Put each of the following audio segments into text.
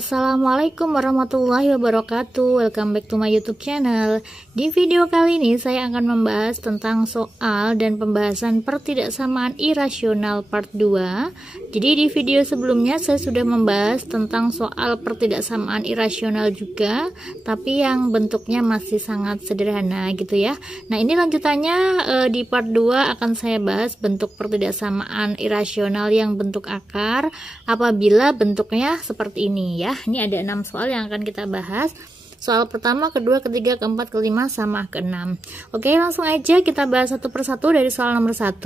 Assalamualaikum warahmatullahi wabarakatuh. Welcome back to my YouTube channel. Di video kali ini saya akan membahas tentang soal dan pembahasan pertidaksamaan irasional part 2. Jadi di video sebelumnya saya sudah membahas tentang soal pertidaksamaan irasional juga, tapi yang bentuknya masih sangat sederhana gitu ya. Nah, ini lanjutannya di part 2 akan saya bahas bentuk pertidaksamaan irasional yang bentuk akar apabila bentuknya seperti ini ya. Ini ada 6 soal yang akan kita bahas. Soal pertama, kedua, ketiga, keempat, kelima, sama keenam. Oke, langsung aja kita bahas satu persatu dari soal nomor 1.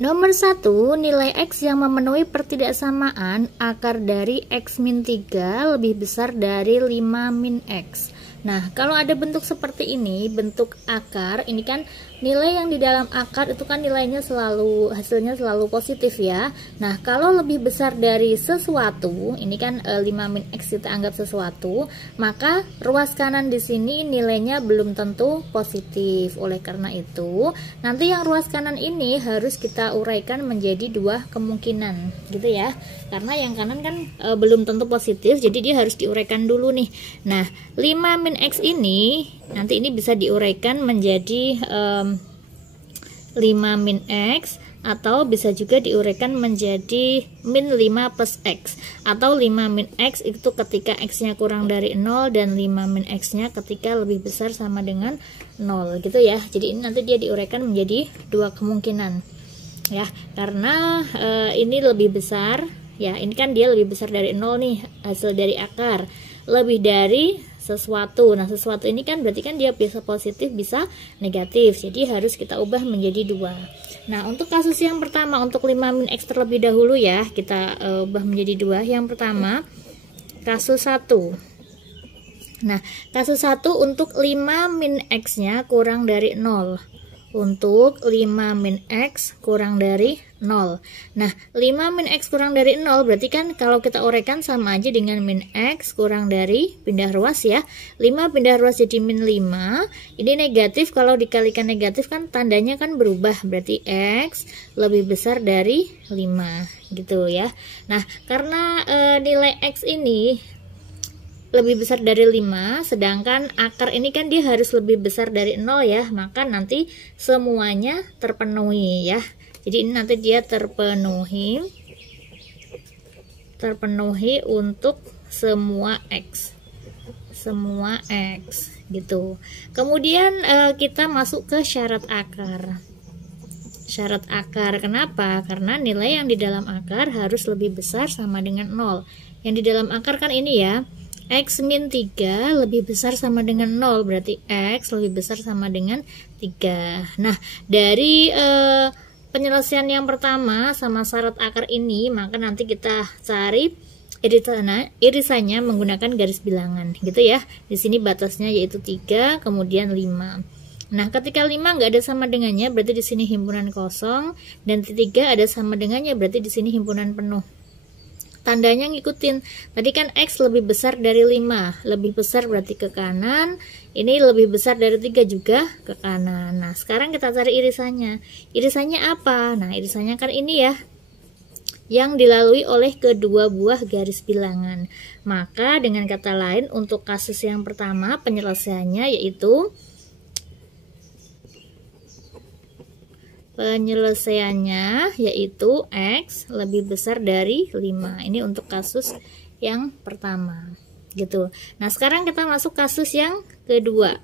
Nomor 1, nilai X yang memenuhi pertidaksamaan akar dari X min 3 lebih besar dari 5 min X. Nah, kalau ada bentuk seperti ini, bentuk akar, ini kan nilai yang di dalam akar itu kan nilainya hasilnya selalu positif ya. Nah, kalau lebih besar dari sesuatu, ini kan 5 min X kita anggap sesuatu, maka ruas kanan di sini nilainya belum tentu positif. Oleh karena itu, nanti yang ruas kanan ini harus kita uraikan menjadi dua kemungkinan, gitu ya. Karena yang kanan kan belum tentu positif, jadi dia harus diuraikan dulu nih. Nah, 5 min X ini nanti ini bisa diuraikan menjadi 5 min X, atau bisa juga diuraikan menjadi min 5 plus X, atau 5 min X itu ketika X nya kurang dari 0 dan 5 min X nya ketika lebih besar sama dengan 0 gitu ya. Jadi ini nanti dia diuraikan menjadi dua kemungkinan ya, karena ini lebih besar ya, ini kan dia lebih besar dari 0 nih, hasil dari akar lebih dari sesuatu. Nah, sesuatu ini kan berarti kan dia bisa positif bisa negatif, jadi harus kita ubah menjadi dua. Nah, untuk kasus yang pertama, untuk 5 min X terlebih dahulu ya, kita ubah menjadi dua. Yang pertama, kasus 1. Nah, kasus 1 untuk 5 min X nya kurang dari 0. Untuk 5 min X kurang dari 0. Nah, 5 min X kurang dari 0 berarti kan kalau kita uraikan sama aja dengan min X kurang dari pindah ruas ya. 5 pindah ruas jadi min 5. Ini negatif, kalau dikalikan negatif kan tandanya kan berubah. Berarti X lebih besar dari 5 gitu ya. Nah, karena nilai X ini lebih besar dari 5, sedangkan akar ini kan dia harus lebih besar dari 0 ya, maka nanti semuanya terpenuhi ya. Jadi ini nanti dia terpenuhi untuk semua X gitu. Kemudian kita masuk ke syarat akar. Syarat akar kenapa? Karena nilai yang di dalam akar harus lebih besar sama dengan 0. Yang di dalam akar kan ini ya, X min 3 lebih besar sama dengan 0, berarti X lebih besar sama dengan 3. Nah, dari penyelesaian yang pertama sama syarat akar ini, maka nanti kita cari irisannya menggunakan garis bilangan gitu ya. Di sini batasnya yaitu 3, kemudian 5. Nah, ketika 5 nggak ada sama dengannya, berarti di sini himpunan kosong, dan 3 ada sama dengannya, berarti di sini himpunan penuh. Tandanya ngikutin, tadi kan X lebih besar dari 5, lebih besar berarti ke kanan, ini lebih besar dari 3 juga ke kanan. Nah, sekarang kita cari irisannya. Irisannya apa? Nah, irisannya kan ini ya, yang dilalui oleh kedua buah garis bilangan. Maka dengan kata lain, untuk kasus yang pertama penyelesaiannya yaitu X lebih besar dari 5. Ini untuk kasus yang pertama gitu. Nah, sekarang kita masuk kasus yang kedua.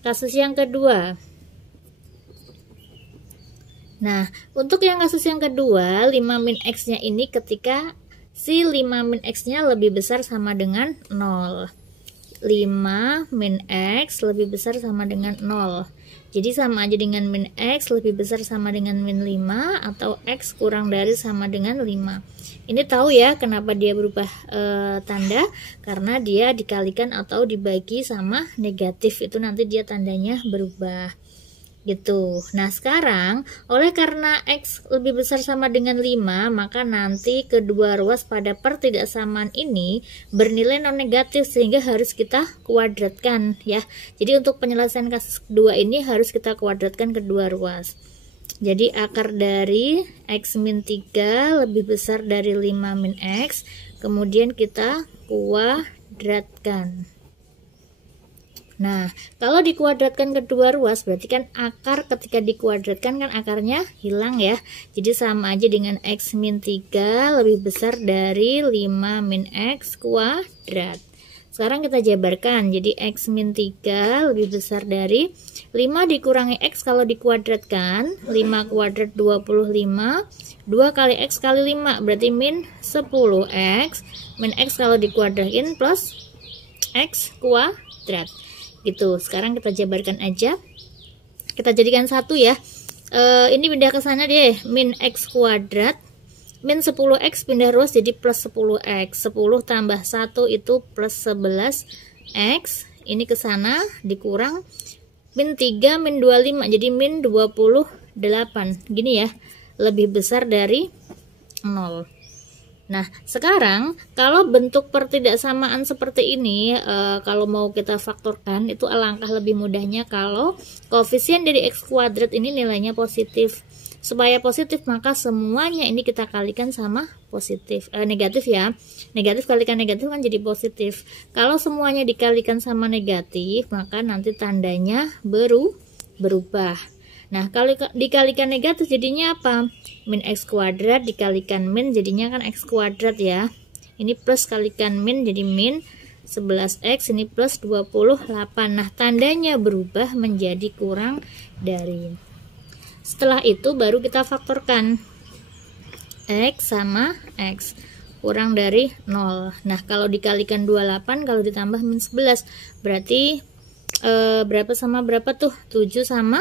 Kasus yang kedua. Nah, untuk yang kasus yang kedua, 5 min X nya ini ketika si 5 min X nya lebih besar sama dengan 0. 5 min X lebih besar sama dengan 0. Jadi sama aja dengan min X lebih besar sama dengan min 5, atau X kurang dari sama dengan 5. Ini tahu ya kenapa dia berubah tanda, karena dia dikalikan atau dibagi sama negatif, itu nanti dia tandanya berubah gitu. Nah, sekarang oleh karena X lebih besar sama dengan 5, maka nanti kedua ruas pada pertidaksamaan ini bernilai non negatif, sehingga harus kita kuadratkan ya. Jadi untuk penyelesaian kasus kedua ini harus kita kuadratkan kedua ruas. Jadi akar dari X min 3 lebih besar dari 5 min X, kemudian kita kuadratkan. Nah, kalau dikuadratkan kedua ruas berarti kan akar ketika dikuadratkan kan akarnya hilang ya. Jadi sama aja dengan X min 3 lebih besar dari 5 min X kuadrat. Sekarang kita jabarkan, jadi X min 3 lebih besar dari 5 dikurangi X kalau dikuadratkan, 5 kuadrat 25, 2 kali X kali 5 berarti min 10X, min X kalau dikuadratin plus X kuadrat. Gitu, sekarang kita jabarkan aja, kita jadikan satu ya. Ini pindah ke sana deh, min X kuadrat, min 10X pindah ruas jadi plus 10X, 10 tambah 1 itu plus 11X, ini ke sana dikurang, min 3 min 25 jadi min 28, gini ya, lebih besar dari 0. Nah, sekarang kalau bentuk pertidaksamaan seperti ini, kalau mau kita faktorkan itu alangkah lebih mudahnya kalau koefisien dari X kuadrat ini nilainya positif. Supaya positif maka semuanya ini kita kalikan sama positif, negatif ya. Negatif kalikan negatif kan jadi positif. Kalau semuanya dikalikan sama negatif maka nanti tandanya berubah. Nah, kalau dikalikan negatif jadinya apa? Min X kuadrat dikalikan min jadinya kan X kuadrat ya. Ini plus kalikan min jadi min 11X, ini plus 28. Nah, tandanya berubah menjadi kurang dari. Setelah itu baru kita faktorkan. X sama X kurang dari 0. Nah, kalau dikalikan 28 kalau ditambah min 11 berarti berapa sama berapa tuh? 7 sama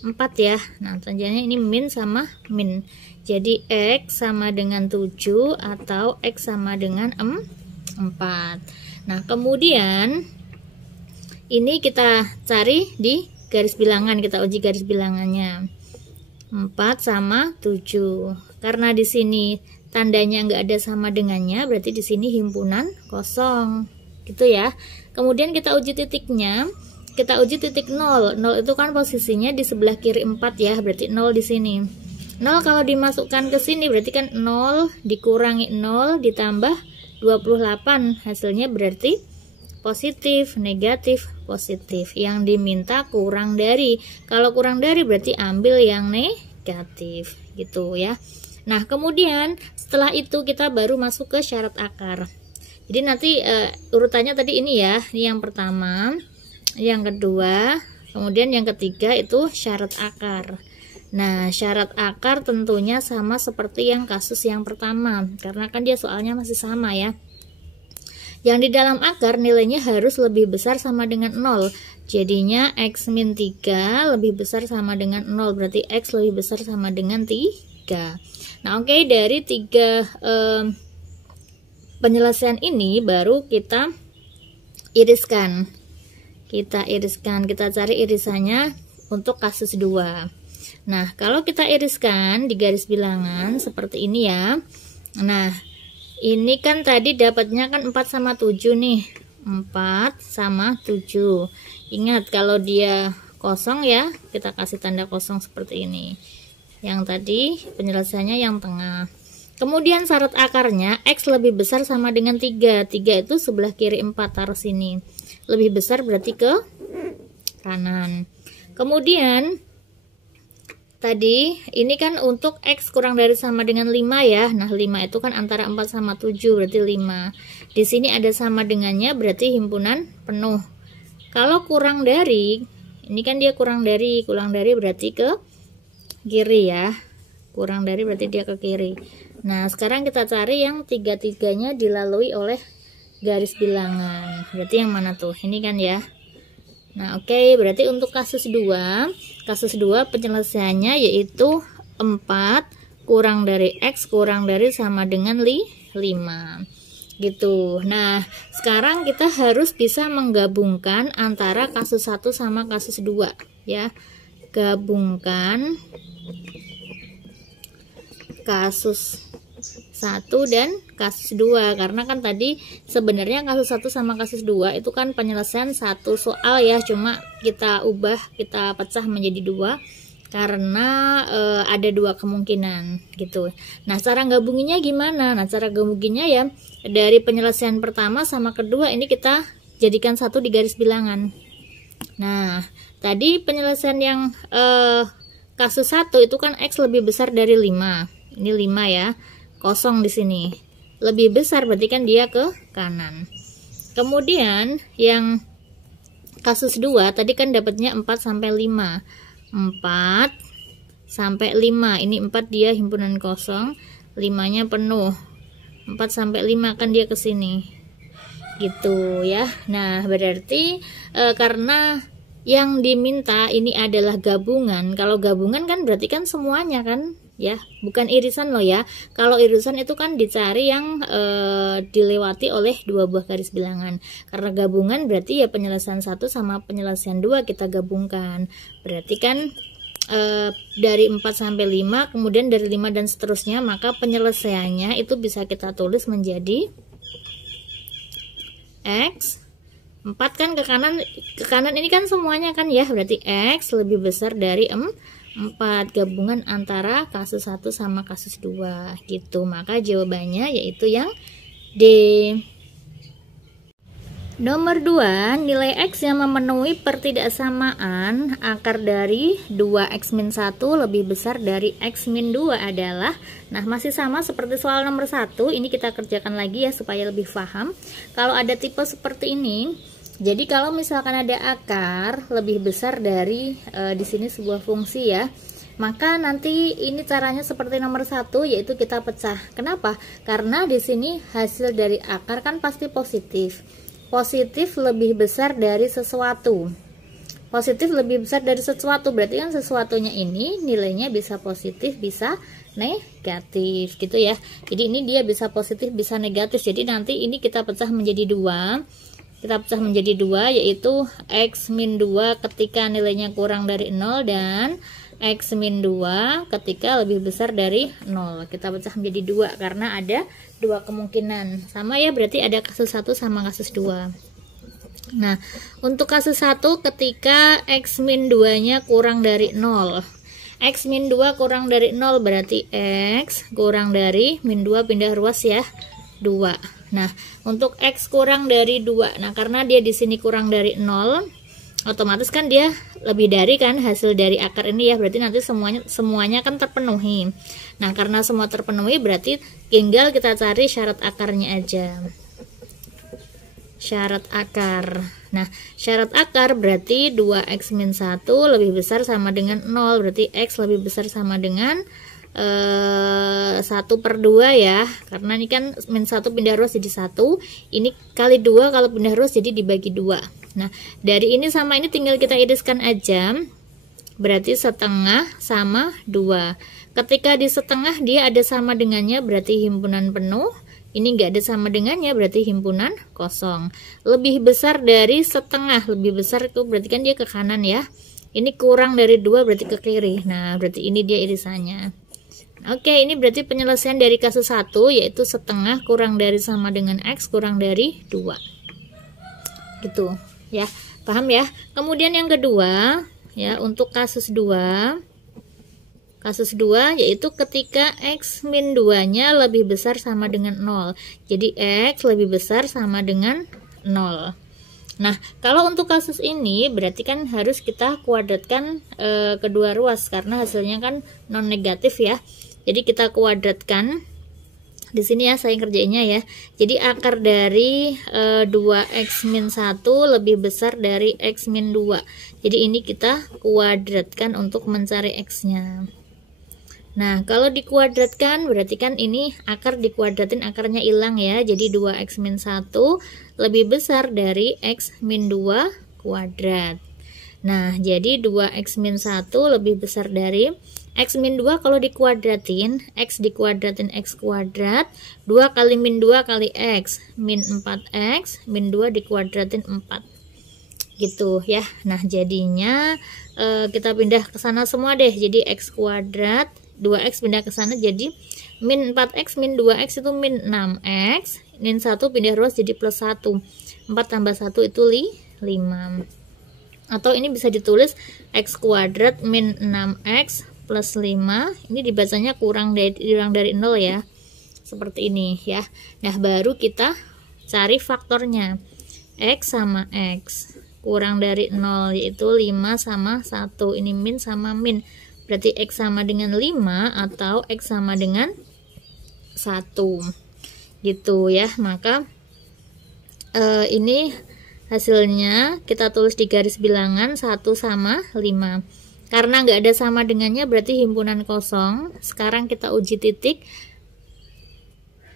4 ya. Nah, tandanya ini min sama min. Jadi X sama dengan 7 atau X sama dengan 4. Nah, kemudian ini kita cari di garis bilangan, kita uji garis bilangannya. 4 sama 7. Karena di sini tandanya nggak ada sama dengannya, berarti di sini himpunan kosong. Gitu ya. Kemudian kita uji titiknya. Kita uji titik 0. 0 itu kan posisinya di sebelah kiri 4 ya, berarti 0 di sini. 0 kalau dimasukkan ke sini berarti kan 0 dikurangi 0 ditambah 28. Hasilnya berarti positif, negatif, positif. Yang diminta kurang dari. Kalau kurang dari berarti ambil yang negatif, gitu ya. Nah, kemudian setelah itu kita baru masuk ke syarat akar. Jadi nanti urutannya tadi ini ya. Ini yang pertama, yang kedua, kemudian yang ketiga itu syarat akar. Nah, syarat akar tentunya sama seperti yang kasus yang pertama, karena kan dia soalnya masih sama ya. Yang di dalam akar nilainya harus lebih besar sama dengan 0. Jadinya X min 3 lebih besar sama dengan 0, berarti X lebih besar sama dengan 3. Nah, oke, dari 3 penyelesaian ini baru kita iriskan. Kita cari irisannya untuk kasus 2. Nah, kalau kita iriskan di garis bilangan seperti ini ya. Nah, ini kan tadi dapatnya kan 4 sama 7 nih. 4 sama 7. Ingat kalau dia kosong ya, kita kasih tanda kosong seperti ini. Yang tadi penyelesaiannya yang tengah. Kemudian syarat akarnya X lebih besar sama dengan 3. 3 itu sebelah kiri 4, taruh sini. Lebih besar berarti ke kanan. Kemudian tadi ini kan untuk X kurang dari sama dengan 5 ya. Nah, 5 itu kan antara 4 sama 7 berarti 5. Di sini ada sama dengannya berarti himpunan penuh. Kalau kurang dari, ini kan dia kurang dari berarti ke kiri ya. Kurang dari berarti dia ke kiri. Nah, sekarang kita cari yang tiga-tiganya dilalui oleh garis bilangan. Berarti yang mana tuh? Ini kan ya. Nah, oke, berarti untuk kasus 2 penyelesaiannya yaitu 4 kurang dari X kurang dari sama dengan 5. Gitu. Nah, sekarang kita harus bisa menggabungkan antara kasus 1 sama kasus 2 ya. Gabungkan kasus 1 dan kasus 2, karena kan tadi sebenarnya kasus 1 sama kasus 2 itu kan penyelesaian satu soal ya, cuma kita ubah, kita pecah menjadi 2. karena ada dua kemungkinan gitu. Nah, cara gabunginnya gimana? Nah, cara gabunginnya ya dari penyelesaian pertama sama kedua ini kita jadikan satu di garis bilangan. Nah, tadi penyelesaian yang kasus 1 itu kan X lebih besar dari 5. Ini 5 ya. Kosong di sini. Lebih besar berarti kan dia ke kanan. Kemudian yang kasus 2 tadi kan dapatnya 4 sampai 5. 4 sampai 5. Ini 4 dia himpunan kosong, 5-nya penuh. 4 sampai 5 kan dia ke sini. Gitu ya. Nah, berarti karena yang diminta ini adalah gabungan. Kalau gabungan kan berarti kan semuanya kan ya, bukan irisan loh ya. Kalau irisan itu kan dicari yang dilewati oleh dua buah garis bilangan. Karena gabungan berarti ya penyelesaian 1 sama penyelesaian 2 kita gabungkan. Berarti kan dari 4 sampai 5, kemudian dari 5 dan seterusnya, maka penyelesaiannya itu bisa kita tulis menjadi X 4 kan ke kanan ini kan semuanya kan ya, berarti X lebih besar dari 4, gabungan antara kasus 1 sama kasus 2 gitu. Maka jawabannya yaitu yang D. Nomor 2, nilai X yang memenuhi pertidaksamaan akar dari 2x-1 lebih besar dari x-2 adalah, nah masih sama seperti soal nomor 1, ini kita kerjakan lagi ya supaya lebih paham. Kalau ada tipe seperti ini, jadi kalau misalkan ada akar lebih besar dari di sini sebuah fungsi ya, maka nanti ini caranya seperti nomor 1, yaitu kita pecah. Kenapa? Karena di sini hasil dari akar kan pasti positif. Positif lebih besar dari sesuatu. Positif lebih besar dari sesuatu, berarti kan sesuatunya ini nilainya bisa positif, bisa negatif gitu ya. Jadi ini dia bisa positif, bisa negatif. Jadi nanti ini kita pecah menjadi 2. Kita pecah menjadi 2, yaitu x-2 ketika nilainya kurang dari 0 dan x-2 ketika lebih besar dari 0. Kita pecah menjadi 2 karena ada dua kemungkinan. Sama ya, berarti ada kasus 1 sama kasus 2. Nah, untuk kasus 1 ketika x-2-nya kurang dari 0. X-2 kurang dari 0 berarti x kurang dari min 2 pindah ruas ya, 2. Nah, untuk x kurang dari 2. Nah, karena dia di sini kurang dari 0, otomatis kan dia lebih dari kan hasil dari akar ini ya, berarti nanti semuanya kan terpenuhi. Nah, karena semua terpenuhi berarti tinggal kita cari syarat akarnya aja. Syarat akar. Nah, syarat akar berarti 2x-1 lebih besar sama dengan 0, berarti x lebih besar sama dengan 1/2 ya, karena ini kan min 1 pindah ruas jadi 1, ini kali 2 kalau pindah ruas jadi dibagi 2. Nah, dari ini sama ini tinggal kita iriskan aja, berarti setengah sama 2. Ketika di setengah dia ada sama dengannya berarti himpunan penuh, ini enggak ada sama dengannya berarti himpunan kosong. Lebih besar dari setengah, lebih besar itu berarti kan dia ke kanan ya, ini kurang dari 2 berarti ke kiri. Nah, berarti ini dia irisannya. Oke, ini berarti penyelesaian dari kasus 1, yaitu setengah kurang dari sama dengan X kurang dari 2. Gitu ya, paham ya. Kemudian yang kedua ya, untuk kasus 2. Kasus 2 yaitu ketika x-2-nya lebih besar sama dengan 0. Jadi x lebih besar sama dengan 0. Nah, kalau untuk kasus ini berarti kan harus kita kuadratkan kedua ruas karena hasilnya kan non negatif ya. Jadi kita kuadratkan di sini ya, saya kerjainnya ya. Jadi akar dari 2x-1 lebih besar dari x-2. Jadi ini kita kuadratkan untuk mencari x-nya. Nah, kalau dikuadratkan berarti kan ini akar dikuadratin, akarnya hilang ya. Jadi 2x-1 lebih besar dari x-2 kuadrat. Nah, jadi 2x-1 lebih besar dari x-2 kalau dikuadratin, x dikuadratin x kuadrat, 2 kali min 2 kali x, min 4x, min 2 dikuadratin 4. Gitu ya. Nah, jadinya kita pindah ke sana semua deh. Jadi x kuadrat, 2x pindah ke sana jadi min 4x min 2x itu min 6x, min 1 pindah ruas jadi plus 1. 4 tambah 1 itu 5. Atau ini bisa ditulis x kuadrat min 6x plus 5. Ini dibacanya kurang dari 0 ya. Seperti ini ya. Nah, baru kita cari faktornya. X sama X kurang dari 0, yaitu 5 sama 1. Ini min sama min. Berarti X sama dengan 5 atau X sama dengan 1. Gitu ya. Maka ini hasilnya kita tulis di garis bilangan 1 sama 5. Karena nggak ada sama dengannya berarti himpunan kosong. Sekarang kita uji titik.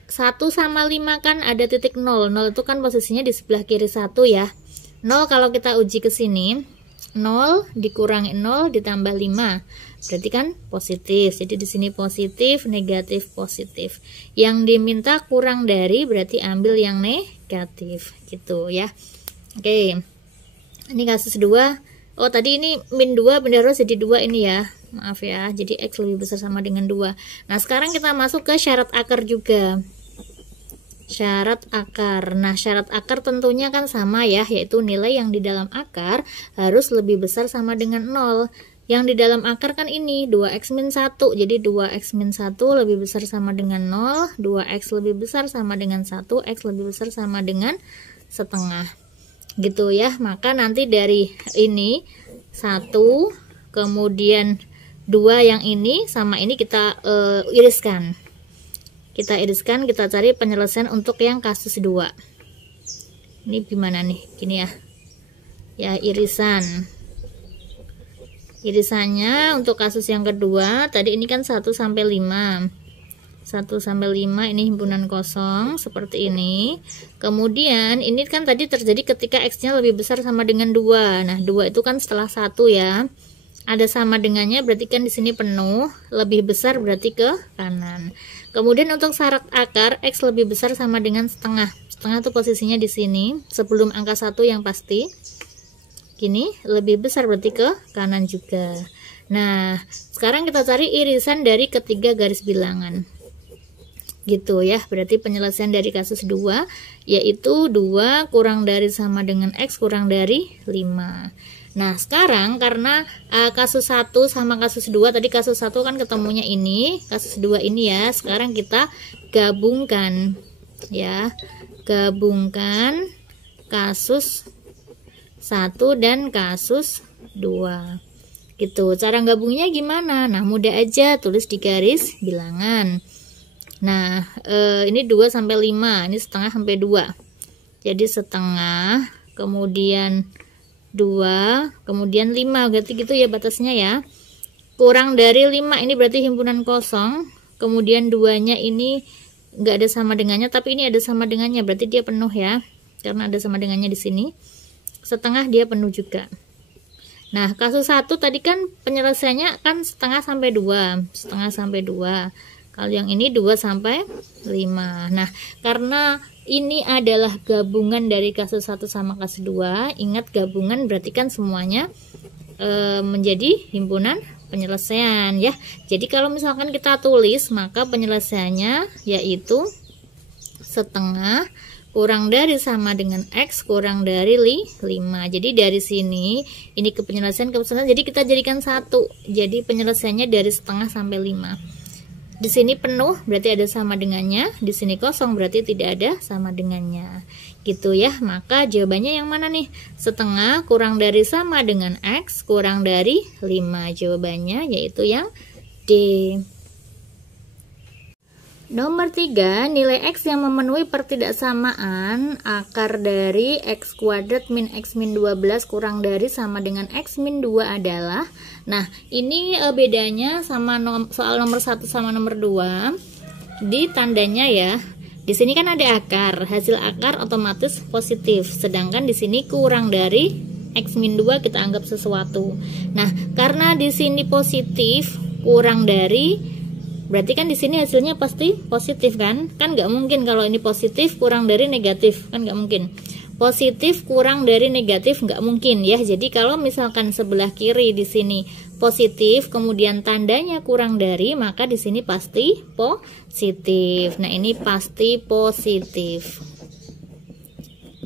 1 sama 5 kan ada titik 0. 0 itu kan posisinya di sebelah kiri 1 ya. 0 kalau kita uji ke sini, 0 dikurangi 0 ditambah 5. Berarti kan positif. Jadi di sini positif, negatif, positif. Yang diminta kurang dari berarti ambil yang negatif gitu ya. Oke. Ini kasus 2. Oh, tadi ini min 2 benar harus jadi 2 ini ya. Maaf ya. Jadi X lebih besar sama dengan 2. Nah, sekarang kita masuk ke syarat akar juga. Syarat akar. Nah, syarat akar tentunya kan sama ya, yaitu nilai yang di dalam akar harus lebih besar sama dengan 0. Yang di dalam akar kan ini 2x min 1. Jadi 2x min 1 lebih besar sama dengan 0, 2x lebih besar sama dengan 1, x lebih besar sama dengan setengah. Gitu ya. Maka nanti dari ini 1, kemudian 2 yang ini sama ini kita iriskan. Kita iriskan, kita cari penyelesaian untuk yang kasus 2. Ini gimana nih? Gini ya. Ya, irisan. Irisannya untuk kasus yang kedua, tadi ini kan 1 sampai 5. 1 sampai 5 ini himpunan kosong seperti ini. Kemudian ini kan tadi terjadi ketika X-nya lebih besar sama dengan 2. Nah, 2 itu kan setelah 1 ya. Ada sama dengannya berarti kan di sini penuh, lebih besar berarti ke kanan. Kemudian untuk syarat akar X lebih besar sama dengan setengah. Setengah itu posisinya di sini sebelum angka 1 yang pasti. Gini, lebih besar berarti ke kanan juga. Nah, sekarang kita cari irisan dari ketiga garis bilangan. Gitu ya, berarti penyelesaian dari kasus 2 yaitu 2 kurang dari sama dengan X kurang dari 5. Nah, sekarang karena kasus 1 sama kasus 2, tadi kasus 1 kan ketemunya ini, kasus 2 ini ya. Sekarang kita gabungkan ya. Gabungkan kasus 1 dan kasus 2. Gitu. Cara gabungnya gimana? Nah, mudah aja, tulis di garis bilangan. Nah, ini 2 sampai 5, ini setengah sampai 2. Jadi setengah, kemudian 2, kemudian 5, berarti gitu ya batasnya ya. Kurang dari 5 ini berarti himpunan kosong. Kemudian 2-nya ini nggak ada sama dengannya, tapi ini ada sama dengannya, berarti dia penuh ya. Karena ada sama dengannya di sini. Setengah dia penuh juga. Nah, kasus 1 tadi kan penyelesaiannya kan setengah sampai 2. Setengah sampai 2. Kalau yang ini 2 sampai 5. Nah, karena ini adalah gabungan dari kasus 1 sama kasus 2. Ingat gabungan berarti kan semuanya menjadi himpunan penyelesaian ya. Jadi kalau misalkan kita tulis, maka penyelesaiannya yaitu setengah kurang dari sama dengan X kurang dari 5. Jadi dari sini ini ke penyelesaian, jadi kita jadikan 1. Jadi penyelesaiannya dari setengah sampai 5. Di sini penuh berarti ada sama dengannya, di sini kosong berarti tidak ada sama dengannya. Gitu ya. Maka jawabannya yang mana nih? Setengah kurang dari sama dengan X kurang dari 5. Jawabannya yaitu yang D. Nomor 3, nilai X yang memenuhi pertidaksamaan akar dari X kuadrat min X min 12 kurang dari sama dengan X min 2 adalah. Nah, ini bedanya sama soal nomor 1 sama nomor 2 di tandanya ya. Di sini kan ada akar, hasil akar otomatis positif, sedangkan di sini kurang dari X min 2 kita anggap sesuatu. Nah, karena di sini positif kurang dari, berarti kan di sini hasilnya pasti positif kan? Kan nggak mungkin kalau ini positif kurang dari negatif, kan nggak mungkin. Positif kurang dari negatif nggak mungkin ya. Jadi kalau misalkan sebelah kiri di sini positif, kemudian tandanya kurang dari, maka di sini pasti positif. Nah, ini pasti positif.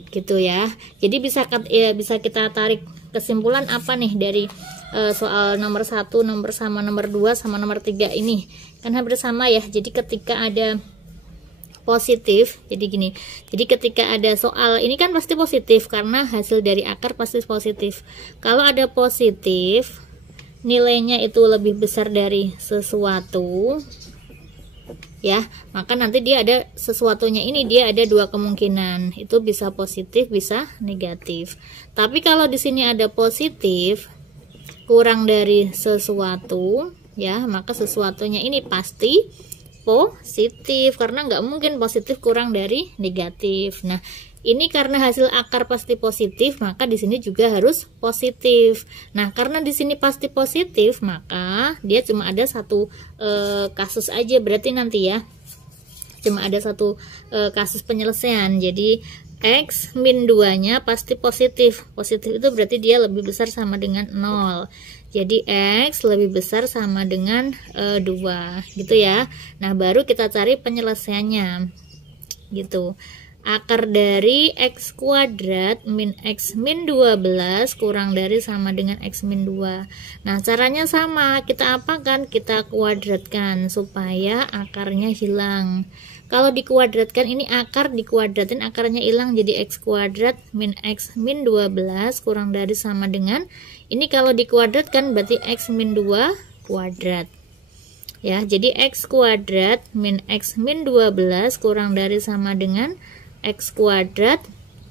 Gitu ya. Jadi bisa kita tarik kesimpulan apa nih dari soal nomor 1, nomor 2 sama nomor 3 ini? Kan hampir sama ya. Jadi ketika ada positif, jadi gini, jadi ketika ada soal ini kan pasti positif karena hasil dari akar pasti positif. Kalau ada positif, nilainya itu lebih besar dari sesuatu, ya, maka nanti dia ada sesuatunya ini, dia ada dua kemungkinan, itu bisa positif bisa negatif. Tapi kalau di sini ada positif kurang dari sesuatu, ya, maka sesuatunya ini pasti positif karena nggak mungkin positif kurang dari negatif. Nah, ini karena hasil akar pasti positif, maka di sini juga harus positif. Nah, karena di sini pasti positif, maka dia cuma ada satu kasus aja, berarti nanti ya cuma ada satu kasus penyelesaian. Jadi X min 2 nya pasti positif. Positif itu berarti dia lebih besar sama dengan 0. Jadi X lebih besar sama dengan 2 gitu ya. Nah, baru kita cari penyelesaiannya gitu. Akar dari X kuadrat min X min 12 kurang dari sama dengan X min 2. Nah, caranya sama, kita apakan? Kita kuadratkan supaya akarnya hilang. Kalau dikuadratkan, ini akar dikuadratin, akarnya hilang jadi X kuadrat min X min 12 kurang dari sama dengan, ini kalau dikuadratkan berarti X min 2 kuadrat. Ya, jadi X kuadrat min X min 12 kurang dari sama dengan X kuadrat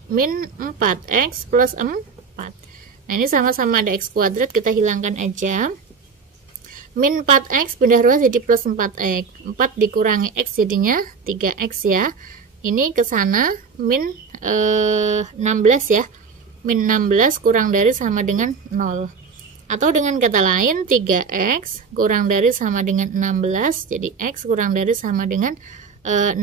min 4X plus 4. Nah, ini sama-sama ada X kuadrat, kita hilangkan aja. Min 4X pindah ruas jadi plus 4X. 4 dikurangi X jadinya 3X ya. Ini ke sana min 16 ya. Min 16 kurang dari sama dengan 0. Atau dengan kata lain 3X kurang dari sama dengan 16. Jadi X kurang dari sama dengan 16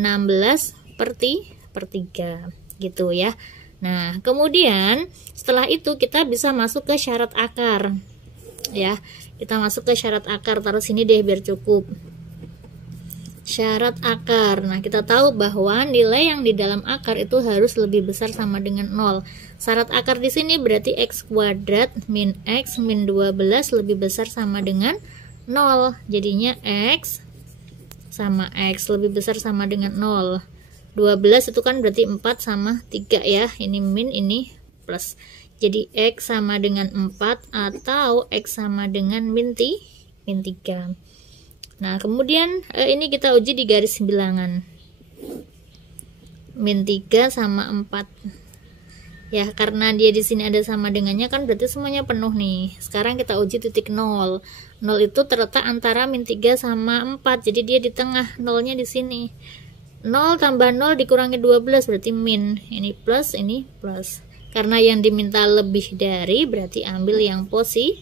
per 3 gitu ya. Nah, kemudian setelah itu kita bisa masuk ke syarat akar. Ya, kita masuk ke syarat akar, taruh sini deh biar cukup. Syarat akar. Nah, kita tahu bahwa nilai yang di dalam akar itu harus lebih besar sama dengan 0. Syarat akar di sini berarti X kuadrat min X min 12 lebih besar sama dengan 0. Jadinya X sama X lebih besar sama dengan 0. 12 itu kan berarti 4 sama 3 ya. Ini min, ini plus. Jadi X sama dengan 4 atau X sama dengan min 3. Nah, kemudian ini kita uji di garis bilangan. Min 3 sama 4. Ya, karena dia di sini ada sama dengannya kan berarti semuanya penuh nih. Sekarang kita uji titik 0. 0 itu terletak antara min 3 sama 4. Jadi dia di tengah, 0-nya di sini. 0 tambah 0 dikurangi 12 berarti min. Ini plus, ini plus. Karena yang diminta lebih dari berarti ambil yang positif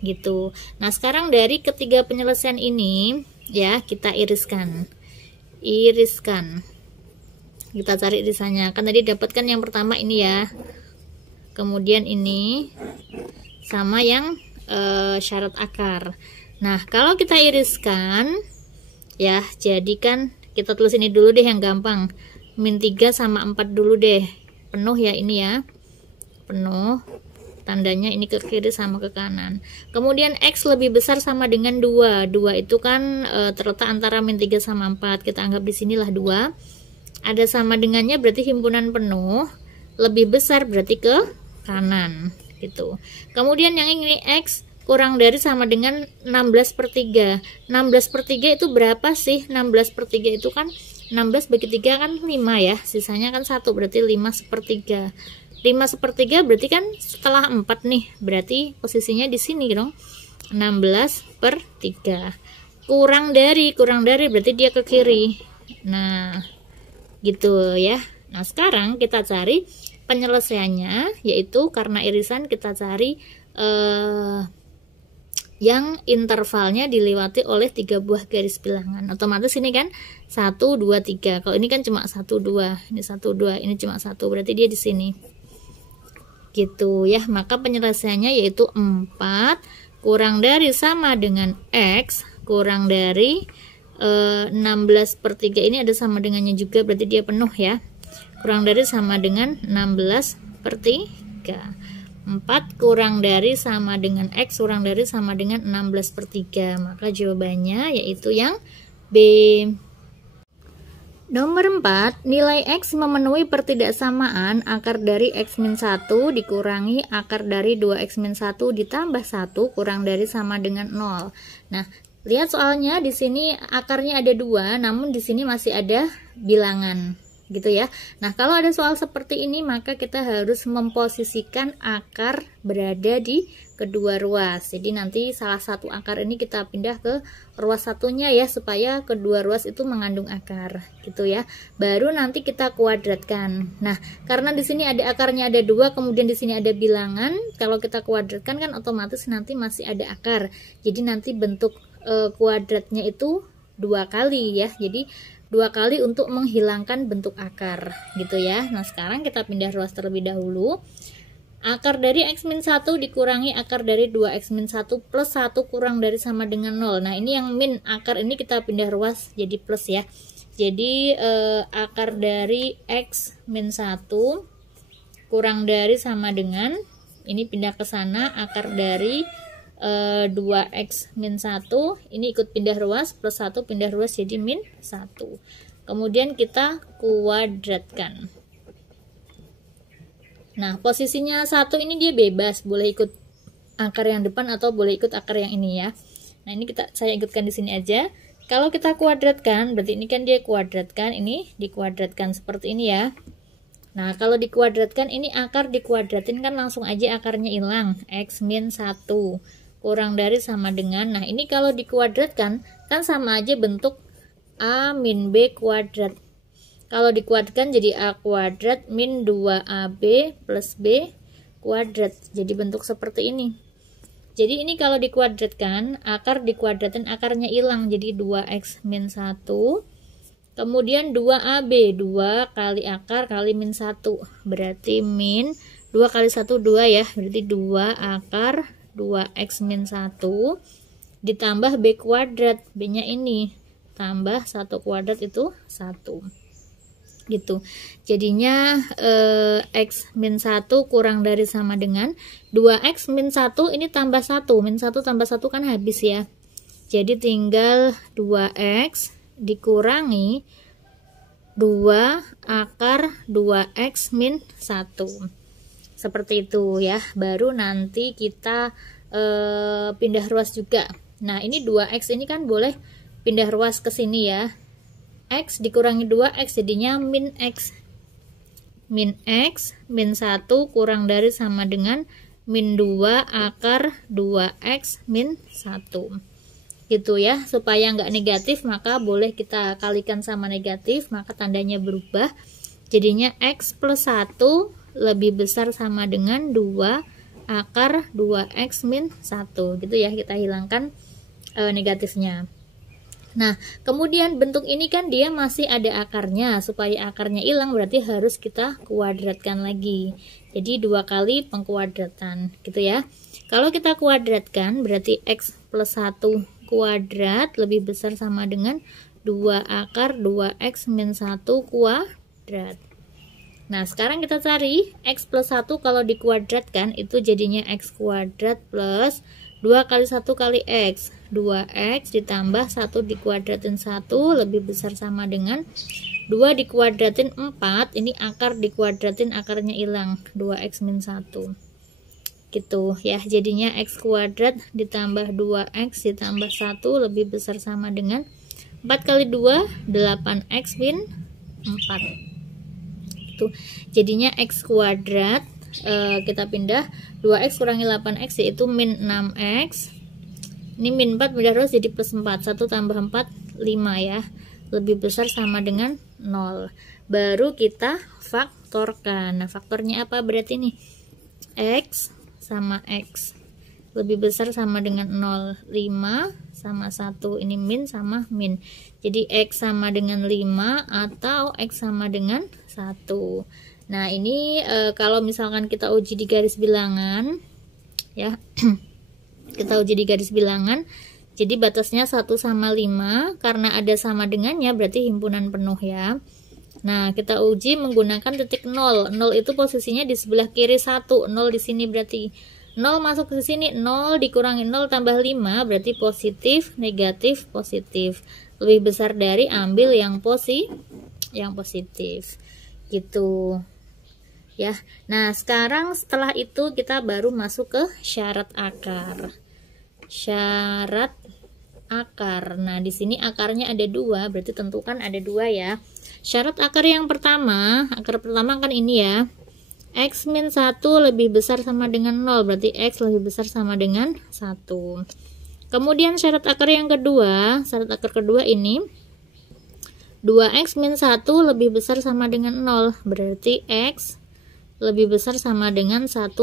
gitu. Nah, sekarang dari ketiga penyelesaian ini ya kita iriskan. Kita cari irisannya. Kan tadi dapatkan yang pertama ini ya. Kemudian ini sama yang syarat akar. Nah, kalau kita iriskan ya, jadikan kita tulis ini dulu deh yang gampang. Min 3 sama 4 dulu deh. Penuh ya ini ya, penuh, tandanya ini ke kiri sama ke kanan. Kemudian X lebih besar sama dengan 2. 2 itu kan terletak antara min 3 sama 4. Kita anggap di sinilah 2. Ada sama dengannya berarti himpunan penuh, lebih besar berarti ke kanan gitu. Kemudian yang ini X kurang dari sama dengan 16 per 3. 16 per 3 itu berapa sih? 16 per 3 itu kan 16 bagi 3 kan 5 ya, sisanya kan 1, berarti 5/3. 5/3 berarti kan setelah 4 nih, berarti posisinya di sini dong, 16 per 3. Kurang dari berarti dia ke kiri. Nah, gitu ya. Nah, sekarang kita cari penyelesaiannya, yaitu karena irisan kita cari yang intervalnya dilewati oleh 3 buah garis bilangan. Otomatis ini kan 1, 2, 3. Kalau ini kan cuma 1, 2. Ini 1, 2. Ini cuma 1. Berarti dia di sini. Gitu ya. Maka penyelesaiannya yaitu 4 kurang dari sama dengan X kurang dari 16 per 3. Ini ada sama dengannya juga. Berarti dia penuh ya. Kurang dari sama dengan 16 per 3. 4 kurang dari sama dengan X kurang dari sama dengan 16/3. Maka jawabannya yaitu yang B. Nomor 4, nilai X memenuhi pertidaksamaan akar dari X-1 dikurangi akar dari 2X-1 ditambah 1 kurang dari sama dengan 0. Nah, lihat soalnya di sini akarnya ada 2, namun di sini masih ada bilangan, gitu ya. Nah, kalau ada soal seperti ini, maka kita harus memposisikan akar berada di kedua ruas. Jadi nanti salah satu akar ini kita pindah ke ruas satunya ya, supaya kedua ruas itu mengandung akar, gitu ya. Baru nanti kita kuadratkan. Nah, karena di sini ada akarnya ada 2, kemudian di sini ada bilangan, kalau kita kuadratkan kan otomatis nanti masih ada akar. Jadi nanti bentuk kuadratnya itu 2 kali ya. Jadi 2 kali untuk menghilangkan bentuk akar, gitu ya. Nah, sekarang kita pindah ruas terlebih dahulu. Akar dari X-1 dikurangi akar dari 2X-1 plus 1 kurang dari sama dengan 0. Nah, ini yang min akar ini kita pindah ruas jadi plus ya. Jadi akar dari X-1 kurang dari sama dengan, ini pindah ke sana, akar dari 2X-1 ini ikut pindah ruas, plus 1 pindah ruas jadi min 1. Kemudian kita kuadratkan. Nah, posisinya 1 ini dia bebas, boleh ikut akar yang depan atau boleh ikut akar yang ini ya. Nah, ini saya ikutkan di sini aja. Kalau kita kuadratkan, berarti ini kan dia kuadratkan, ini dikuadratkan seperti ini ya. Nah, kalau dikuadratkan, ini akar dikuadratin kan langsung aja akarnya hilang, X-1 kurang dari sama dengan, nah ini kalau dikuadratkan kan sama aja bentuk A min B kuadrat. Kalau dikuadratkan jadi A kuadrat min 2AB plus B kuadrat. Jadi bentuk seperti ini. Jadi ini kalau dikuadratkan, akar dikuadratin akarnya hilang. Jadi 2X min 1. Kemudian 2AB, 2 kali akar kali min 1. Berarti min 2 kali 1, 2 ya. Berarti 2 akar 2X min 1 ditambah B kuadrat. B-nya ini. Tambah 1 kuadrat itu 1. Gitu. Jadinya X min 1 kurang dari sama dengan 2X min 1 ini tambah 1. Min 1 tambah 1 kan habis ya. Jadi tinggal 2X dikurangi 2 akar 2X min 1. Seperti itu ya. Baru nanti kita pindah ruas juga. Nah, ini 2X ini kan boleh pindah ruas ke sini ya. X dikurangi 2X jadinya min X. Min X min 1 kurang dari sama dengan min 2 akar 2X min 1. Gitu ya. Supaya nggak negatif maka boleh kita kalikan sama negatif, maka tandanya berubah. Jadinya X plus 1 lebih besar sama dengan 2 akar 2X min 1. Gitu ya, kita hilangkan negatifnya. Nah, kemudian bentuk ini kan dia masih ada akarnya. Supaya akarnya hilang berarti harus kita kuadratkan lagi. Jadi 2 kali pengkuadratan, gitu ya. Kalau kita kuadratkan berarti X plus 1 kuadrat lebih besar sama dengan 2 akar 2X min 1 kuadrat. Nah, sekarang kita cari X plus 1 kalau dikuadratkan itu jadinya X kuadrat plus 2 kali 1 kali X. 2X ditambah 1 dikuadratin 1 lebih besar sama dengan 2 dikuadratin 4. Ini akar dikuadratin akarnya hilang. 2X min 1. Gitu ya. Jadinya X kuadrat ditambah 2X ditambah 1 lebih besar sama dengan 4 kali 2 8X min 4. Itu jadinya X kuadrat kita pindah 2X kurangi 8X yaitu min 6X. Ini min 4 pindah ruas jadi plus 4. 1 tambah 4 5 ya. Lebih besar sama dengan 0. Baru kita faktorkan. Nah, faktornya apa berarti nih? X sama X lebih besar sama dengan 0. 5 sama 1. Ini min sama min. Jadi X sama dengan 5 atau X sama dengan 1. Nah, ini kalau misalkan kita uji di garis bilangan ya. Kita uji di garis bilangan. Jadi batasnya 1 sama 5 karena ada sama dengannya berarti himpunan penuh ya. Nah, kita uji menggunakan titik 0. 0 itu posisinya di sebelah kiri 1. 0 di sini berarti 0 masuk ke sini, 0 dikurangi 0 tambah 5 berarti positif, negatif, positif. Lebih besar dari, ambil yang positif. Gitu. Ya. Nah, sekarang setelah itu kita baru masuk ke syarat akar. Syarat akar. Nah, di sini akarnya ada 2, berarti tentukan ada 2 ya. Syarat akar yang pertama, akar pertama kan ini ya. X min 1 lebih besar sama dengan 0, berarti X lebih besar sama dengan 1. Kemudian syarat akar yang kedua, syarat akar kedua ini 2X min 1 lebih besar sama dengan 0, berarti X lebih besar sama dengan 1/2.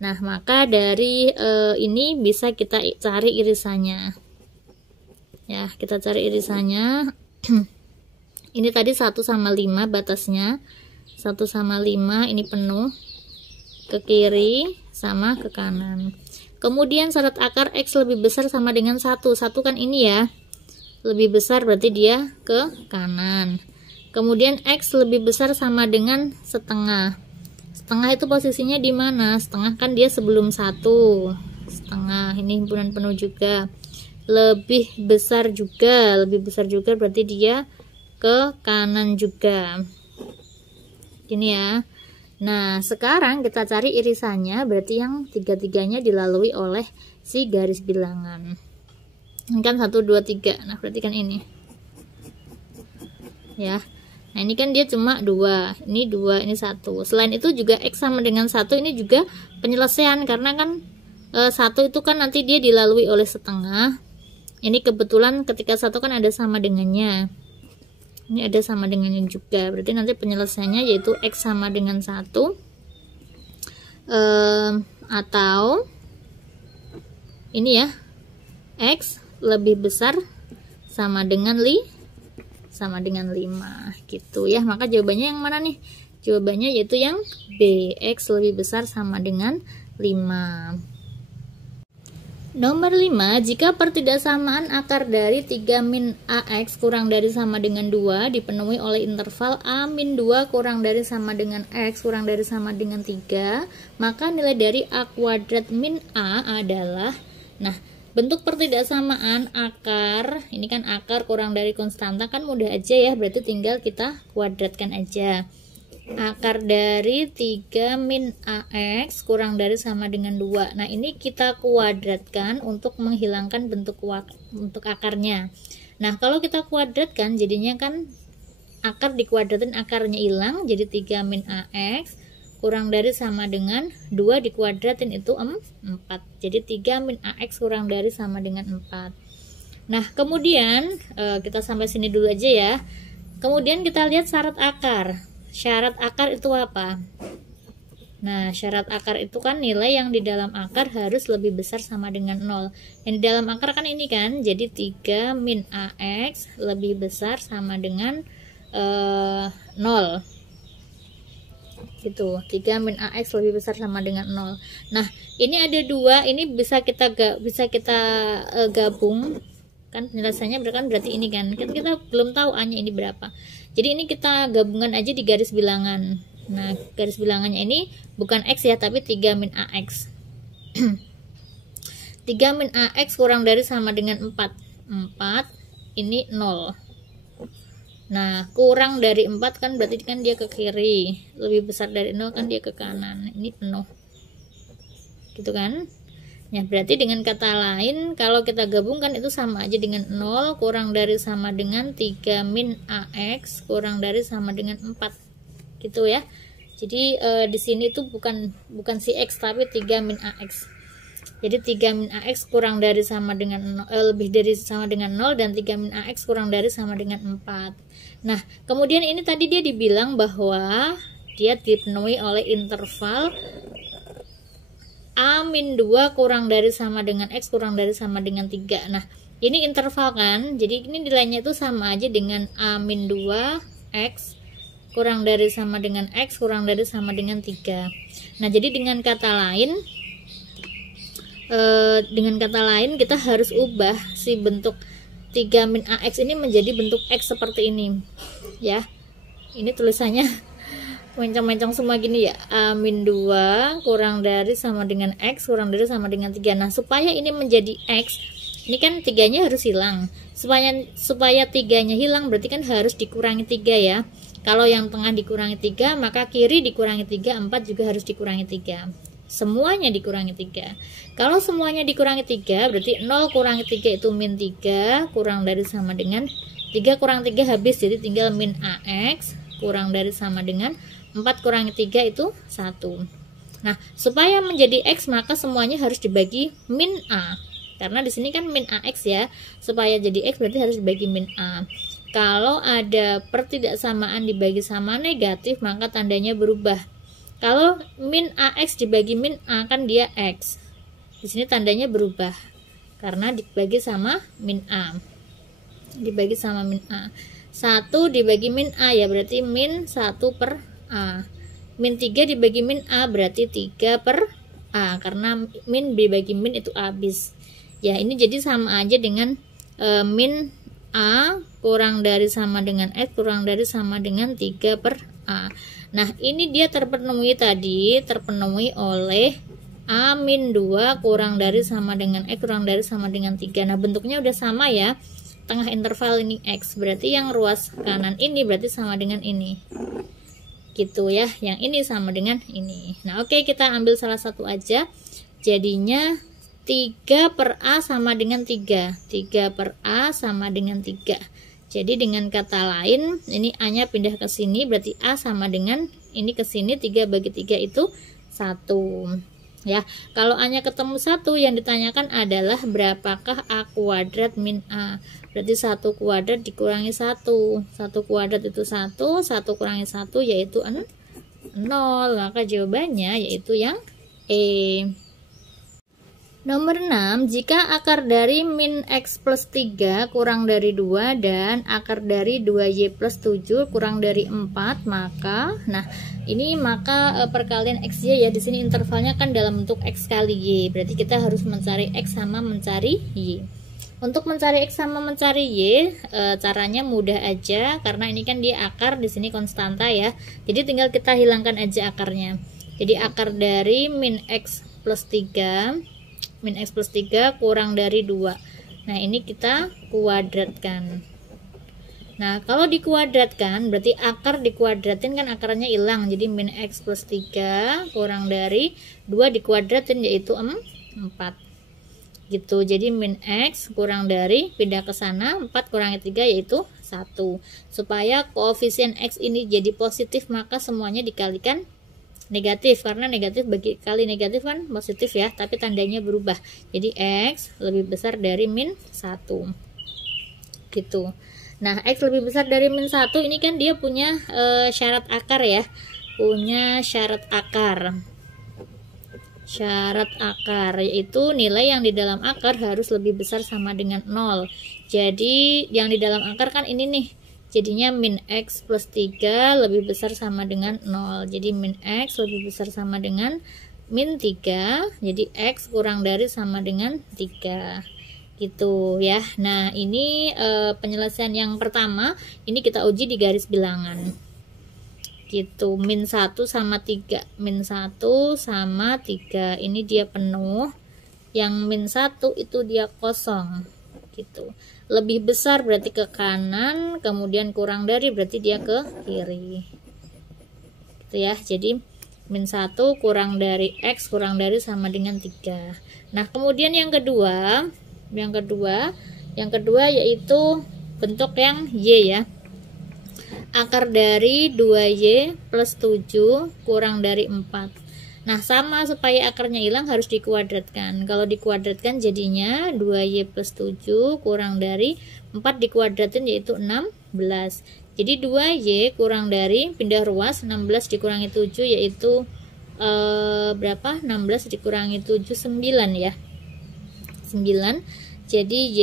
Nah, maka dari ini bisa kita cari irisannya. Ya, kita cari irisannya. Ini tadi 1/5 batasnya. 1/5 ini penuh ke kiri sama ke kanan. Kemudian syarat akar X lebih besar sama dengan 1. 1 kan ini ya. Lebih besar berarti dia ke kanan. Kemudian X lebih besar sama dengan setengah. Setengah itu posisinya di mana? Setengah kan dia sebelum 1. Setengah ini himpunan penuh juga. Lebih besar juga berarti dia ke kanan juga. Ini ya. Nah, sekarang kita cari irisannya, berarti yang tiga-tiganya dilalui oleh si garis bilangan. Ini kan 1, 2, 3. Nah, berarti kan ini. Ya. Nah, ini kan dia cuma 2. Ini 2, ini 1. Selain itu juga X sama dengan 1 ini juga penyelesaian, karena kan 1 itu kan nanti dia dilalui oleh setengah. Ini kebetulan ketika 1 kan ada sama dengannya. Ini ada sama dengannya juga, berarti nanti penyelesaiannya yaitu X sama dengan 1 atau ini ya, X lebih besar sama dengan 5 gitu ya. Maka jawabannya yang mana nih? Jawabannya yaitu yang B, X lebih besar sama dengan 5. Nomor 5, jika pertidaksamaan akar dari 3 min AX kurang dari sama dengan 2 dipenuhi oleh interval A min 2 kurang dari sama dengan X kurang dari sama dengan 3, maka nilai dari A kuadrat min A adalah, nah, bentuk pertidaksamaan akar, ini kan akar kurang dari konstanta kan mudah aja ya, berarti tinggal kita kuadratkan aja. Akar dari 3 min AX kurang dari sama dengan 2. Nah, ini kita kuadratkan untuk menghilangkan bentuk akarnya. Nah, kalau kita kuadratkan jadinya kan akar dikuadratin, akarnya hilang, jadi 3 min AX kurang dari sama dengan 2 dikuadratin itu 4. Jadi 3 min AX kurang dari sama dengan 4. Nah, kemudian kita sampai sini dulu aja ya. Kemudian kita lihat syarat akar. Syarat akar itu apa? Nah, syarat akar itu kan nilai yang di dalam akar harus lebih besar sama dengan 0. Yang di dalam akar kan ini kan, jadi 3 min AX lebih besar sama dengan 0. Gitu, 3 min AX lebih besar sama dengan 0. Nah, ini ada 2, ini bisa kita gabung. Kan penyelesaiannya berarti ini kan. Kita belum tahu A-nya ini berapa. Jadi ini kita gabungan aja di garis bilangan. Nah, garis bilangannya ini bukan X ya, tapi 3 min AX. 3 min AX kurang dari sama dengan 4. 4 ini 0. Nah, kurang dari 4 kan berarti kan dia ke kiri. Lebih besar dari 0 kan dia ke kanan. Ini penuh. Gitu kan? Ya, berarti dengan kata lain kalau kita gabungkan itu sama aja dengan 0 kurang dari sama dengan 3 min AX kurang dari sama dengan 4. Gitu ya. Jadi di sini tuh bukan si X tapi 3 min AX. Jadi 3 min AX kurang dari sama dengan lebih dari sama dengan 0 dan 3 min AX kurang dari sama dengan 4. Nah, kemudian ini tadi dia dibilang bahwa dia dipenuhi oleh interval A min 2 kurang dari sama dengan X kurang dari sama dengan 3. Nah, ini interval kan, jadi ini nilainya itu sama aja dengan A min 2 X kurang dari sama dengan X kurang dari sama dengan 3. Nah, jadi dengan kata lain kita harus ubah si bentuk 3 min AX ini menjadi bentuk X seperti ini ya. Ini tulisannya mencong-mencong semua gini ya, A min 2 kurang dari sama dengan X kurang dari sama dengan 3. Nah supaya ini menjadi X, ini kan 3-nya harus hilang. Supaya 3-nya hilang berarti kan harus dikurangi 3 ya. Kalau yang tengah dikurangi 3, maka kiri dikurangi 3, 4 juga harus dikurangi 3. Semuanya dikurangi 3. Kalau semuanya dikurangi 3, berarti 0 kurangi 3 itu min 3, kurang dari sama dengan 3 kurang 3 habis, jadi tinggal min AX, kurang dari sama dengan 4 kurangi 3 itu 1. Nah, supaya menjadi X, maka semuanya harus dibagi min A. Karena di sini kan min AX ya, supaya jadi X berarti harus dibagi min A. Kalau ada pertidaksamaan dibagi sama negatif, maka tandanya berubah. Kalau min AX dibagi min A kan dia X. Di sini tandanya berubah karena dibagi sama min A. Dibagi sama min A. 1 dibagi min A ya berarti min 1 per A. Min 3 dibagi min A berarti 3 per A. Karena min dibagi min itu habis. Ya ini jadi sama aja dengan min A kurang dari sama dengan X kurang dari sama dengan 3 per A. Nah ini dia terpenuhi tadi, terpenuhi oleh A min 2 kurang dari sama dengan X kurang dari sama dengan 3. Nah bentuknya udah sama ya, tengah interval ini X, berarti yang ruas kanan ini berarti sama dengan ini gitu ya, yang ini sama dengan ini. Nah oke, kita ambil salah satu aja, jadinya 3 per A sama dengan 3 per A sama dengan 3. Jadi dengan kata lain, ini A-nya pindah ke sini, berarti A sama dengan ini ke sini, 3 bagi 3 itu 1. Ya, kalau A-nya ketemu 1, yang ditanyakan adalah berapakah A kuadrat min A. Berarti 1 kuadrat dikurangi 1. 1 kuadrat itu 1, 1 kurangi 1 yaitu 0. Maka jawabannya yaitu yang E. Nomor 6, jika akar dari min X plus 3 kurang dari 2 dan akar dari 2Y plus 7 kurang dari 4, maka perkalian XY ya, di sini intervalnya kan dalam bentuk X kali Y, berarti kita harus mencari X sama mencari Y. Untuk mencari X sama mencari Y, caranya mudah aja, karena ini kan dia akar, di sini konstanta ya, jadi tinggal kita hilangkan aja akarnya. Jadi akar dari min X plus 3 kurang dari 2. Nah ini kita kuadratkan. Nah kalau dikuadratkan berarti akar dikuadratin kan akarnya hilang, jadi min X plus 3 kurang dari 2 dikuadratin yaitu 4 gitu. Jadi min X kurang dari, pindah ke sana, 4 kurangi 3 yaitu 1. Supaya koefisien X ini jadi positif, maka semuanya dikalikan negatif, karena negatif bagi kali negatif kan positif ya, tapi tandanya berubah. Jadi X lebih besar dari min 1 gitu. Nah X lebih besar dari min 1 ini kan dia punya syarat akar ya, punya syarat akar. Syarat akar yaitu nilai yang di dalam akar harus lebih besar sama dengan 0. Jadi yang di dalam akar kan ini nih, jadinya min X plus 3 lebih besar sama dengan 0. Jadi min X lebih besar sama dengan min 3. Jadi X kurang dari sama dengan 3. Gitu ya. Nah ini penyelesaian yang pertama. Ini kita uji di garis bilangan. Gitu. Min 1 sama 3. Min 1 sama 3. Ini dia penuh. Yang min 1 itu dia kosong. Gitu. Lebih besar berarti ke kanan, kemudian kurang dari berarti dia ke kiri gitu ya. Jadi min 1 kurang dari X kurang dari sama dengan 3. Nah kemudian yang kedua yaitu bentuk yang Y ya, akar dari 2Y plus 7 kurang dari 4. Nah sama, supaya akarnya hilang harus dikuadratkan. Kalau dikuadratkan jadinya 2Y plus 7 kurang dari 4 dikuadratin yaitu 16. Jadi 2Y kurang dari, pindah ruas, 16 dikurangi 7 yaitu berapa? 16 dikurangi 7 9 ya, 9. Jadi Y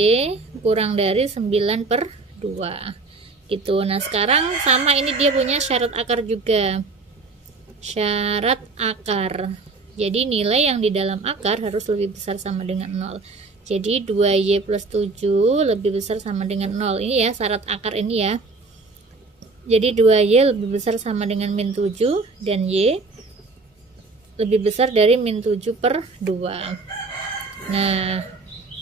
kurang dari 9 per 2 gitu. Nah sekarang sama, ini dia punya syarat akar juga, syarat akar. Jadi nilai yang di dalam akar harus lebih besar sama dengan 0. Jadi 2Y plus 7 lebih besar sama dengan 0. Ini ya syarat akar ini ya. Jadi 2Y lebih besar sama dengan min 7 dan Y lebih besar dari min 7 per 2. Nah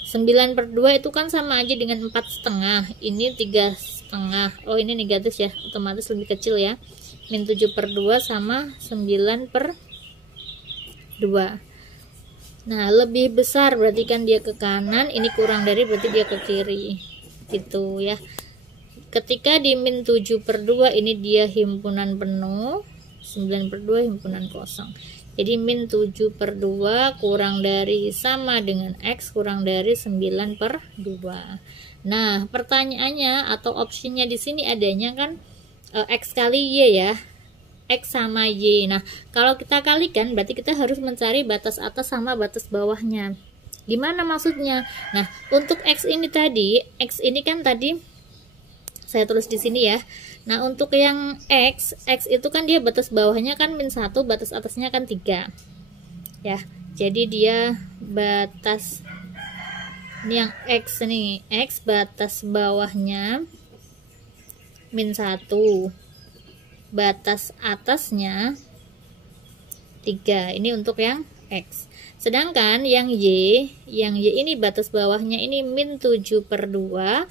9 per 2 itu kan sama aja dengan 4,5. Ini 3,5. Oh ini negatif ya, otomatis lebih kecil ya. Min 7 per 2 sama 9 per 2. Nah lebih besar berarti kan dia ke kanan, ini kurang dari berarti dia ke kiri gitu ya. Ketika di min 7 per 2 ini dia himpunan penuh, 9 per 2 himpunan kosong. Jadi min 7 per 2 kurang dari sama dengan X kurang dari 9 per 2. Nah pertanyaannya atau optionnya di sini adanya kan X kali Y ya, X sama Y. Nah kalau kita kalikan berarti kita harus mencari batas atas sama batas bawahnya. Gimana maksudnya? Nah untuk X ini tadi, X ini kan tadi saya tulis di sini ya. Nah untuk yang X itu kan dia batas bawahnya kan min 1, batas atasnya kan 3 ya. Jadi dia batas, ini yang X nih, X batas bawahnya min 1, batas atasnya 3. Ini untuk yang X. Sedangkan yang Y ini batas bawahnya ini min 7 per 2,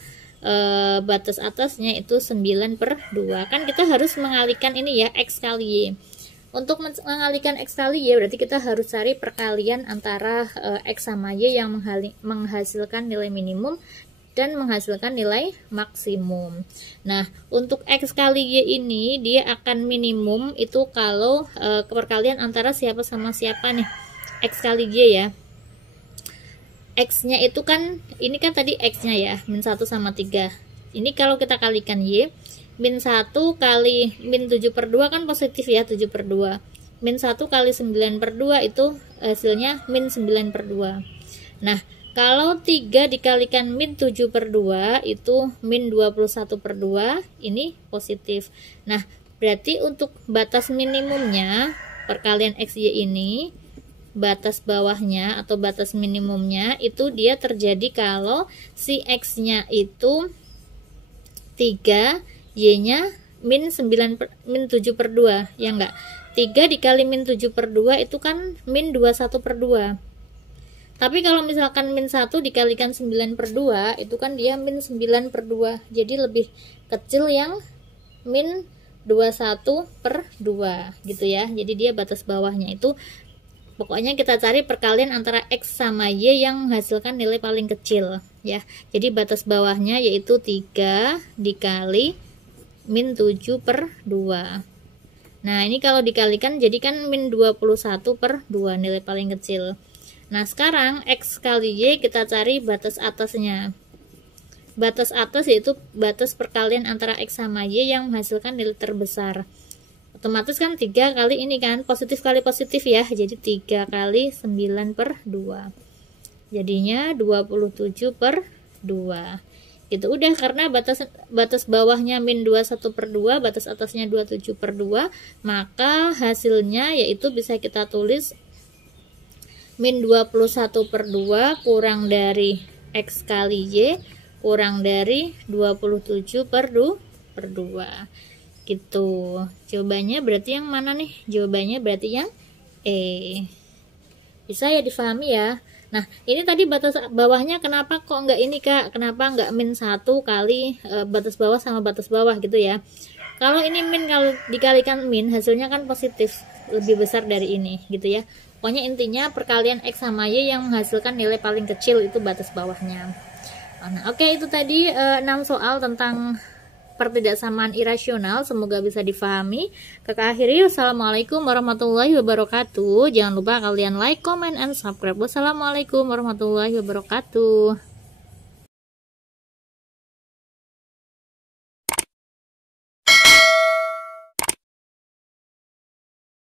batas atasnya itu 9 per 2. Kan kita harus mengalihkan ini ya, X kali Y. Untuk mengalihkan X kali Y berarti kita harus cari perkalian antara X sama Y yang menghasilkan nilai minimum dan menghasilkan nilai maksimum. Nah untuk X kali Y ini dia akan minimum itu kalau perkalian antara siapa sama siapa nih, X kali Y ya. X-nya itu kan, ini kan tadi X-nya ya, min 1 sama 3. Ini kalau kita kalikan Y, min 1 kali min 7 per 2 kan positif ya, 7 per 2. Min 1 kali 9 per 2 itu hasilnya min 9 per 2. Nah, kalau 3 dikalikan min 7 per 2 itu min 21 per 2, ini positif. Nah, berarti untuk batas minimumnya, perkalian XY ini, batas bawahnya atau batas minimumnya itu dia terjadi kalau si X-nya itu 3, Y-nya min 7 per 2 ya enggak. 3 dikali min 7 per 2 itu kan min 21 per 2. Tapi kalau misalkan min 1 dikalikan 9 per 2 itu kan dia min 9 per 2. Jadi lebih kecil yang min 21 per 2 gitu ya. Jadi dia batas bawahnya itu, pokoknya kita cari perkalian antara X sama Y yang menghasilkan nilai paling kecil ya. Jadi batas bawahnya yaitu 3 dikali min 7 per 2. Nah ini kalau dikalikan jadi kan min 21 per 2 nilai paling kecil. Nah sekarang X kali Y kita cari batas atasnya. Batas atas yaitu batas perkalian antara X sama Y yang menghasilkan nilai terbesar. Otomatis kan 3 kali ini kan positif kali positif ya, jadi 3 kali 9 per 2 jadinya 27 per 2 gitu. Udah, karena batas bawahnya min 21 per 2, batas atasnya 27 per 2, maka hasilnya yaitu bisa kita tulis min 21 per 2 kurang dari X kali Y kurang dari 27 per 2 gitu. Jawabannya berarti yang mana nih? Jawabannya berarti yang E. Bisa ya difahami ya. Nah ini tadi batas bawahnya kenapa kok enggak ini Kak, kenapa enggak min 1 kali batas bawah sama batas bawah gitu ya. Kalau ini min kalau dikalikan min hasilnya kan positif, lebih besar dari ini gitu ya. Pokoknya intinya perkalian X sama Y yang menghasilkan nilai paling kecil itu batas bawahnya. Nah oke, itu tadi 6 soal tentang pertidaksamaan irasional, semoga bisa difahami. Kakak akhiri, wassalamualaikum warahmatullahi wabarakatuh. Jangan lupa kalian like, comment, and subscribe. Wassalamualaikum warahmatullahi wabarakatuh.